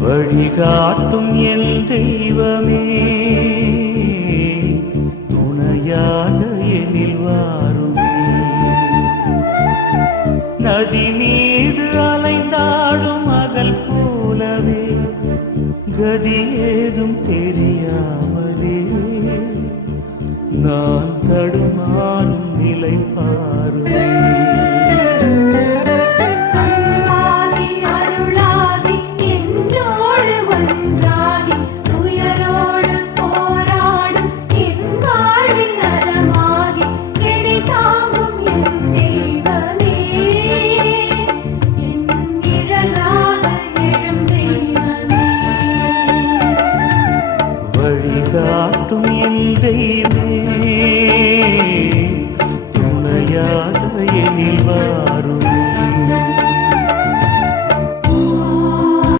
வழிகாட்டும் என் தெய்வமே, துணையாக எனில் வாருமே. நதி மீது அலைந்தாடும் மகள் போலவே கதி ஏதும் தெரியாம